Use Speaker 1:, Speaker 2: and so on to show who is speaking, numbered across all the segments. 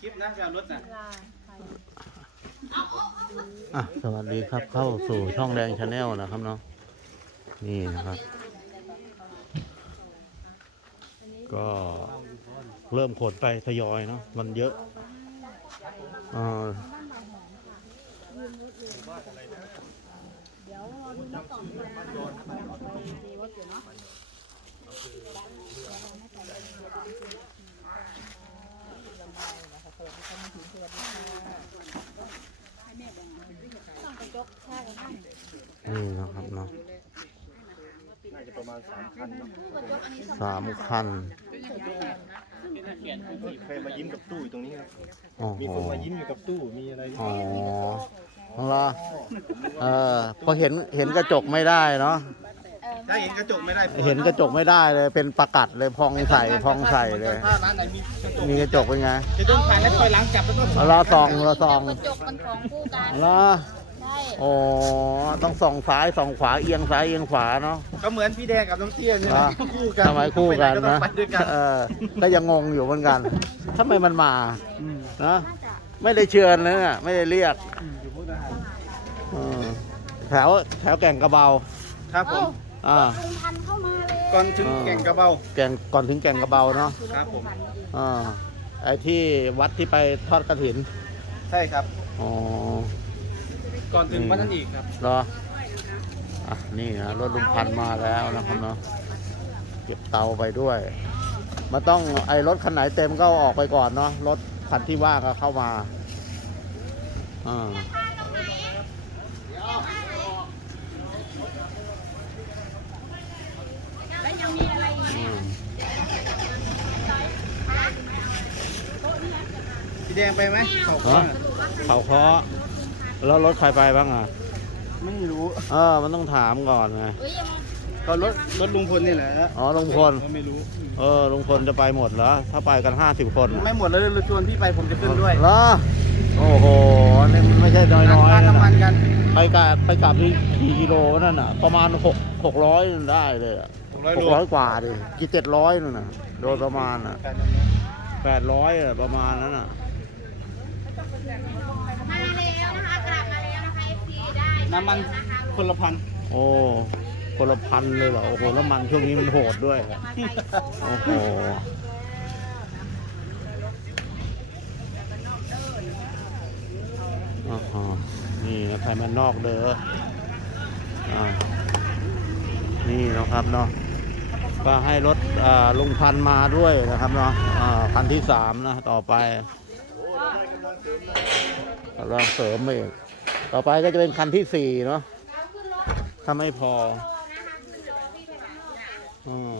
Speaker 1: คลิปนะไปเอารถน่ะ
Speaker 2: ลาใคร
Speaker 3: อะสวัสดีครับเข้าสู่ช่องแดงชาแนลนะครับเนาะนี่นะครับ ก็เริ่มขนไปทยอยเนาะมันเยอะเอ่า
Speaker 2: เดี๋ยวรอดูนักต่อไปนะ คะดีว่าเกี่ยวเนาะส่องกระจกใช่ค่ะ
Speaker 3: นี่นะครับเนาะ
Speaker 1: น่าจะประมาณสามพันเนาะ
Speaker 2: กระจกอันนี้สอง
Speaker 3: สามคัน
Speaker 1: เคยมายิ้มกับตู้อยู่ตรงนี้ครับ
Speaker 3: โอ้
Speaker 1: มี
Speaker 3: โห
Speaker 1: คนมายิ้มอยู่กับตู้มีอะไร
Speaker 3: อ๋อเหรอเออพอเห็นเห็นกระจกไม่ได้เนาะ
Speaker 1: ถ้าเห็นกระจกไม่ได้
Speaker 3: เห็นกระจกไม่ได้เลย เป็นประกัดเลยพองใส่พองใส่เลย
Speaker 1: ถ้าร้านไหนมีกระจก
Speaker 3: มีกระจกเป็นไง
Speaker 1: จะต้องผ่านแล้วคอยล้างจับแล้วก็
Speaker 3: เอาละซองละซอง
Speaker 2: กระจกมันของคู่กัน
Speaker 3: เหรอ
Speaker 2: ใช่
Speaker 3: โอ้ต้องส่องซ้ายส่องขวาเอียงซ้ายเอียงขวาเนาะ
Speaker 1: ก็เหมือนพี่แดงกับน้องเตี้ยเนี่ย
Speaker 3: อะ
Speaker 1: คู่กัน
Speaker 3: ทำไมคู่กัน
Speaker 1: ไปไหก็ต้อ
Speaker 3: นะ
Speaker 1: งไปด้วยกัน
Speaker 3: เออก็ยังงงอยู่เหมือนกันทำไมมันมา
Speaker 1: ม
Speaker 3: นะ
Speaker 2: น่าจะ
Speaker 3: ไม่ได้เชิญเลยเนี่ยไม่ได้เรียก
Speaker 1: อยู่มุกดาหาร
Speaker 3: เออแถวแถวแก่งกระเบา
Speaker 1: ครับผม
Speaker 3: อ่า
Speaker 2: ลุงพันธุ์เข้ามาเลย
Speaker 1: ก่อนถึงแก่งกระเบา
Speaker 3: แก่งก่อนถึงแก่งกระเบาเนาะ
Speaker 1: ครับผม
Speaker 3: อ่าไอ้ที่วัดที่ไปทอดกระถิน
Speaker 1: ใช่ครับ
Speaker 3: อ๋อ
Speaker 1: ก่อนถึงวันนั้นอีกครับ
Speaker 3: เหรออะนี่นะรถลุงพันธุ์มาแล้วนะครับเนาะเก็บเตาไปด้วย มันต้องไอ้รถคันไหนเต็มก็เอาออกไปก่อนเนาะรถคันที่ว่างก็เข้ามาอ่า
Speaker 2: แล้วยังมีอะไรอีก
Speaker 3: อืม
Speaker 1: พี่ แดงไปไหมเขา
Speaker 3: เหรอเขาเคาะแล้วรถใครไปบ้างอะ
Speaker 1: ไม่รู้
Speaker 3: เออมันต้องถามก่อนไง
Speaker 2: เอ้ยยัง
Speaker 1: ก็รถรถลุงพลนี่แหละ
Speaker 3: อ๋อลุงพล
Speaker 1: ก็ไม่รู้
Speaker 3: เออลุงพลจะไปหมดเหรอถ้าไปกันห้าสิบคน
Speaker 1: ไม่หมดแล้วเลยชวนพี่ไปผมจะขึ้นด้วย
Speaker 3: เหรอโอ้โหนี่มันไม่ใช่น้อยๆ
Speaker 1: ค่า
Speaker 3: นะ
Speaker 1: น้ำมันกัน
Speaker 3: ไปกลับไปกลับนี่กี่กิโลนั่นน่ะ ประมาณหกหกร้อยได้เลยอะ
Speaker 1: 600
Speaker 3: ห
Speaker 1: โล
Speaker 3: กร้อยกว่าดิกี่เจ็ดร้อยนั่นน่ะโดยประมาณอะ
Speaker 1: กันนะ
Speaker 3: แปดร้อยอะประมาณนั้นอะ
Speaker 2: มาแล้วนะคะกลับมาแล้วนะคะ FC ได้
Speaker 1: น้ำมันคนละพัน
Speaker 3: โอ้คนละพันเลยเหรอ โอ้โหน้ำมันช่วงนี้มันโหดด้วย
Speaker 2: จะมาใส่โค้ง
Speaker 3: โอ้โหอ๋อนี่นะใครมานอกเด้ออ่านี่นะครับเนาะ ก็ให้รถอ่าลุงพันธุ์มาด้วยนะครับเนาะอ่าคันที่สามนะต่อไป กำลังเสริมไปอีกต่อไปก็จะเป็นคันที่สี่เนาะถ้าไม่พออืม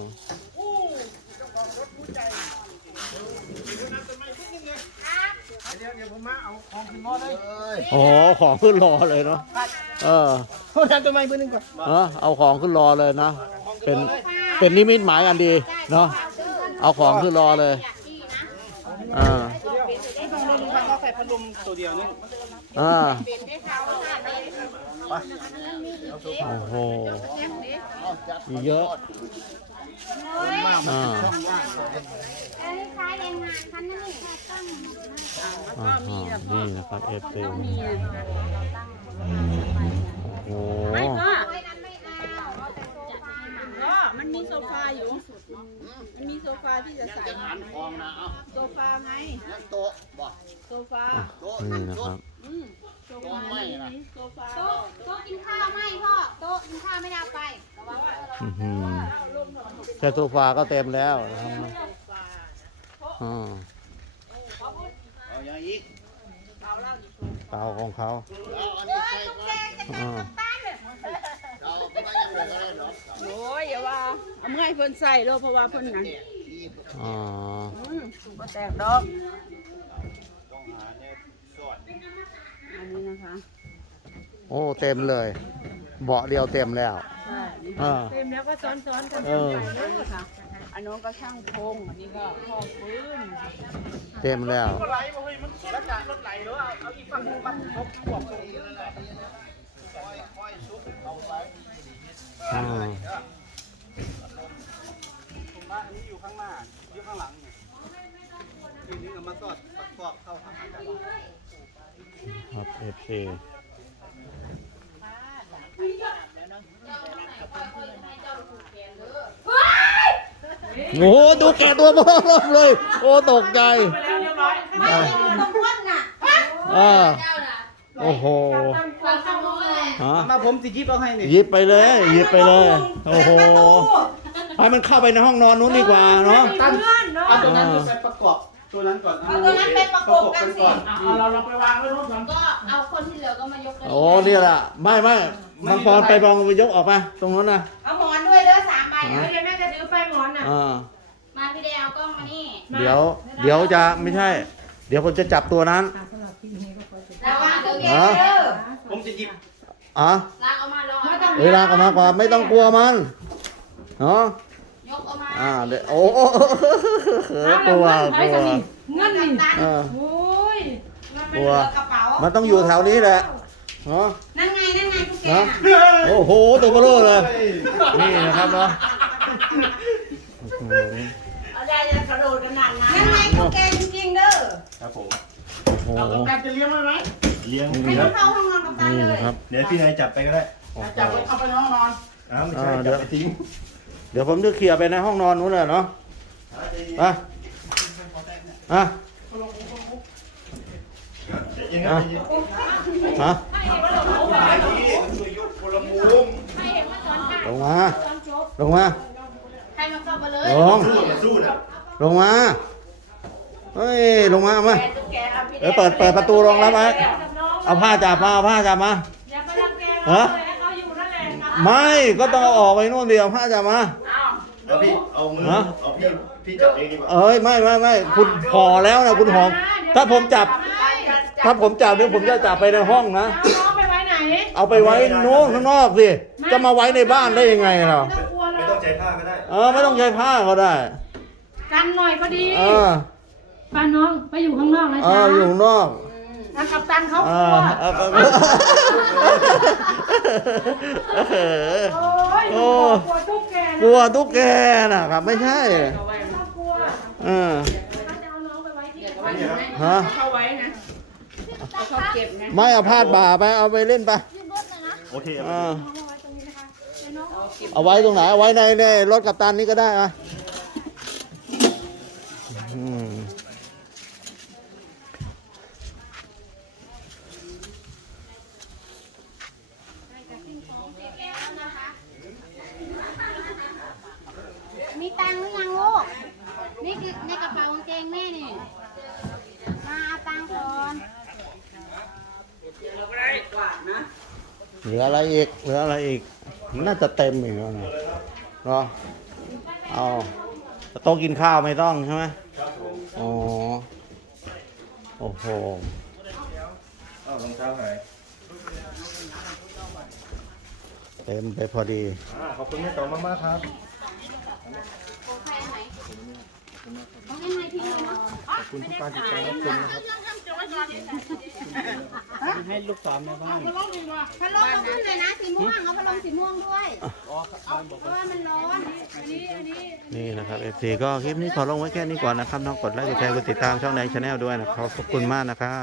Speaker 3: โอ้โหของขึ้นรอเลยเนาะเออ
Speaker 1: เขาทำตัวไม้เพื่อนนึงก่อน
Speaker 3: เออเอาของขึ้นรอเลยนะเป็นเป็นนิมิตหมายอันดีเนาะเอาของขึ้นรอเลยอ่า
Speaker 1: มตัวเดียวนี่
Speaker 3: อ่าโอ้โหมีเยอะ
Speaker 1: มาก
Speaker 3: อ่า
Speaker 1: ช่องว่าง
Speaker 2: เอ้ยคล้ายแรงงานคันนั้นนี่ตั้ง
Speaker 3: อ่านี่นะครับเอฟซีโอ้โห
Speaker 2: ไม่ก็ไม่นั้นไม่เอาเอาแต่โซฟามา
Speaker 4: ก็มันมีโซฟาอยู่ มันมีโซ ฟาที่จะใส่
Speaker 1: หันคลองนะเอา
Speaker 4: โซฟาไง
Speaker 1: นั่นโต๊ะบ่
Speaker 4: โซฟา
Speaker 3: นี่นะครับ
Speaker 4: อืมโซฟาไม่มีโซฟา
Speaker 2: โต๊ะโต๊ะกินข้าวไม่พ่อ โต๊ะกินข้าวไม่ได้เอาไประวังว่าเรา
Speaker 3: อื้อหือแค่โซฟาก็เต็มแล้วนะครับอ่า
Speaker 1: เอาอย่างอีก
Speaker 3: เตาของเขา
Speaker 1: เอาอันนี้ใส่ก่อน
Speaker 3: อ่า
Speaker 1: เอาไม่ยังเหลืออะไรหรอก
Speaker 4: โอ้ยอย่าว่าเอาเมื่อให้เพิ่นใส่เด้อเพราะว่าเพิ่นนั้น
Speaker 3: อ๋อ
Speaker 4: อืมบ่แตกดอก
Speaker 1: ต้องหาเนี่ยสอด
Speaker 4: อันนี้นะคะ
Speaker 3: โอ้เต็มเลย เบาะเดียวเต็มแล้ว
Speaker 4: ใช่นี่
Speaker 3: อ่า
Speaker 4: เต็มแล้วก็ซ้อนๆกัน
Speaker 3: เออ
Speaker 4: ไปเลยค่ะอันโน้นก็ช่างพงอันนี้ก็พ่อฟื้น
Speaker 3: เต็มแล้ว
Speaker 1: ไหลบ่เฮ้ยมันแล้วจะรถไหลหรือเอาเอาอีกฝั่งนึงมันพกพวกตรงนี้แล้วแหละค่อยๆซุกเอาไว้
Speaker 3: อ่า
Speaker 1: ผมว่า อยู่ข้างหน้า อยู่ข้างหลังเนี่ยทีนี้เอามาสอดกอบเข้าหากัน
Speaker 3: ครับเอฟซีโอ้โหดูแกตัวเบอเริ่มเลย โอ้ตกใจ
Speaker 4: อ่า
Speaker 2: ต้องพ้นน่ะ
Speaker 3: อ่าโอ้โหฮะ
Speaker 1: มาผมสิยิบเอาให้นี่
Speaker 3: ยิบไปเลยยิบไปเลย โอ้โห ให้มันเข้าไปในห้องนอนนู้นดีกว่าเนาะ
Speaker 1: ตั้งเอาตัวนั้นไปประกอบตัวนั้นก่อน
Speaker 2: เอาตัวนั้นไปประกบกันสิ
Speaker 4: เอาเราเราไปวางไว้รถก่อน
Speaker 2: ก็เอาคนที่เหลือก็มายกเลย
Speaker 3: โอ้เนี่ยแหละไม่ไม่มังปอนไปบองไปยกออกมาตรงนู้นนะ
Speaker 2: เอาหมอนด้วยเด้อสามใบ
Speaker 4: เดี๋ยวเดี๋ยวแม่จะถือไฟหมอนน่ะ
Speaker 3: อ่า
Speaker 2: มาพี่เดเอากล้องมานี่
Speaker 3: เดี๋ยว เดี๋ยวจะไม่ใช่ เดี๋ยวผมจะจับตัวนั้น
Speaker 2: ระวังตัวแกเด้อ
Speaker 1: ผมจะหยิบ
Speaker 3: อะ
Speaker 2: ลากออกมาลอง
Speaker 3: เวลากลับมาก่อนไม่ต้องกลัวมันเนาะ
Speaker 2: ยก ออกมา
Speaker 3: อ่าเดี๋ยวโอ้โหเขินกลัวกลัว
Speaker 4: เงินนี่
Speaker 3: เออ
Speaker 4: โอ้ย
Speaker 3: กลัว
Speaker 2: กระเป๋า
Speaker 3: มันต้องอยู่แถวนี้แหละเนาะ
Speaker 2: นั่นไงนั่นไงทุกแก
Speaker 3: เนาะโอ้โหตัวเบลอเลย นี่นะครับเนาะอื้อหือ
Speaker 4: เอาได้จะกระโดดกันหนักนะ
Speaker 2: นั่นไงทุกแกจริงๆเด้อ
Speaker 5: ครับผม
Speaker 3: โอ้โห
Speaker 4: เราต้องการจะเลี้ยงมันไหม
Speaker 5: เลี้ยง
Speaker 3: นี่
Speaker 2: ให้
Speaker 3: ค
Speaker 2: มั
Speaker 3: รั
Speaker 2: น
Speaker 3: บ
Speaker 2: เข้าห้องนอนกับตัน
Speaker 3: นี่
Speaker 2: เลย
Speaker 3: นะครับ
Speaker 5: เดี๋ยวพี่นายจับไปก็ได้
Speaker 3: โอ้โห
Speaker 4: จับไว้เอาไปในห้องนอน
Speaker 5: อ้าวไม่ใช่
Speaker 3: อ่าเดี๋
Speaker 5: จั
Speaker 3: ยว
Speaker 5: บไปทิ้ง
Speaker 3: เดี๋ยวผมจะเคลียร์ไปในห้องนอนนู้นเลยเนาะไปอะ
Speaker 5: ใจเย็นครับใจเย็น
Speaker 3: ฮะ
Speaker 5: ช่วยยกคนละมุม
Speaker 3: ลงมาลงมา
Speaker 2: ให้มันเข้ามาเลย
Speaker 3: ลง
Speaker 5: สู้นะสู้นะ
Speaker 3: ลงมาเฮ้ยลงมาเอามา
Speaker 4: ตุ๊กแกเอาพี่
Speaker 3: เดี๋ยวเปิดเปิดประตูรองรับไว้เอาผ้าจับมาเอาผ้าจับมา
Speaker 4: อย่าไปรังแก
Speaker 3: ฮะ ไม่ก็ต้องเอาออกไปนู่นเดียวผ้าจับมา
Speaker 4: อ้าว
Speaker 5: เอาพี่เอามือ
Speaker 3: ฮะ
Speaker 5: เอาพี่พี่จับเองดีกว่า
Speaker 3: เอ้ยไม่ไม่ไม่คุณพอแล้วนะคุณหอม ถ้าผมจับ ถ้าผมจับเนี่ยผมจะจับไปในห้องนะ
Speaker 4: เอาน้องไปไว้ไหน
Speaker 3: เอาไปไว้นู้นข้างนอกสิ จะมาไว้ในบ้านได้ยังไงเรา
Speaker 4: ไม่ต้องกลัวหร
Speaker 5: ไม่
Speaker 4: อ
Speaker 5: ต้อกงใช้ผ้าก็ได้
Speaker 3: เออไม่ต้องใช้ผ้าก็ได้
Speaker 4: กันหน่อยก็ดี
Speaker 3: เออ
Speaker 4: ป้าน้องไปอยู่ข้างนอกนะ
Speaker 3: เอ
Speaker 4: จ๊ะ
Speaker 3: ออยู่ข้างนอก
Speaker 4: ทางกัปตันเขา
Speaker 3: เอก
Speaker 4: ลั
Speaker 3: อ
Speaker 4: ว
Speaker 3: เออเออ
Speaker 4: โอ้ย
Speaker 3: โอ้
Speaker 4: กลัวตุ๊กแก
Speaker 3: กลัวตุ๊กแกนะครับไม่ใช่
Speaker 4: เขากลัว
Speaker 3: เออ
Speaker 4: เขาจะเอาน้องไปไว้ที่
Speaker 3: ฮะ
Speaker 4: เขาไว้นะเขาเก็บนะ
Speaker 3: ไม่เอาพาดบ่าไปเอาไปเล่นไป
Speaker 5: โอเค
Speaker 3: เออเอาไว้ตรงไหนเอาไว้ในในรถกัปตันนี่ก็ได้อะอืม
Speaker 2: มีตังค์หรือยังลูก นี่คือ ในกระเป๋ากางเกงแม่นี่ มาเอาตังค์ก่อน
Speaker 3: เหลืออะไรอีก เหลืออะไรอีกน่าจะเต็มอีกแล้วนะเหรอเอาโต๊ะกินข้าวไม่ต้องใช่ไหมอ๋อ โอ้โห
Speaker 5: อ้าวรองเท้าหาย
Speaker 3: เต็มไปพอดี
Speaker 5: อ่าขอบคุณแม่ต่อมากๆครับ
Speaker 2: ใครไหนเอาให้ไหน ทิ้งเลยเนาะ
Speaker 5: ขอบคุณทุกการติดตามรับชมนะครับ
Speaker 1: ให้ลูกสาวในบ้าน
Speaker 2: พัดลมต้องขึ้นเลยนะสีม่วงเอาพัดลมสีม่วงด้วยเพราะว่ามันร้อน
Speaker 3: นี่นะครับเอฟซีก็คลิปนี้ขอลงไว้แค่นี้ก่อนนะครับน้องกดไลค์กดแชร์กดติดตามช่องในชาแนลด้วยนะครับขอบคุณมากนะครับ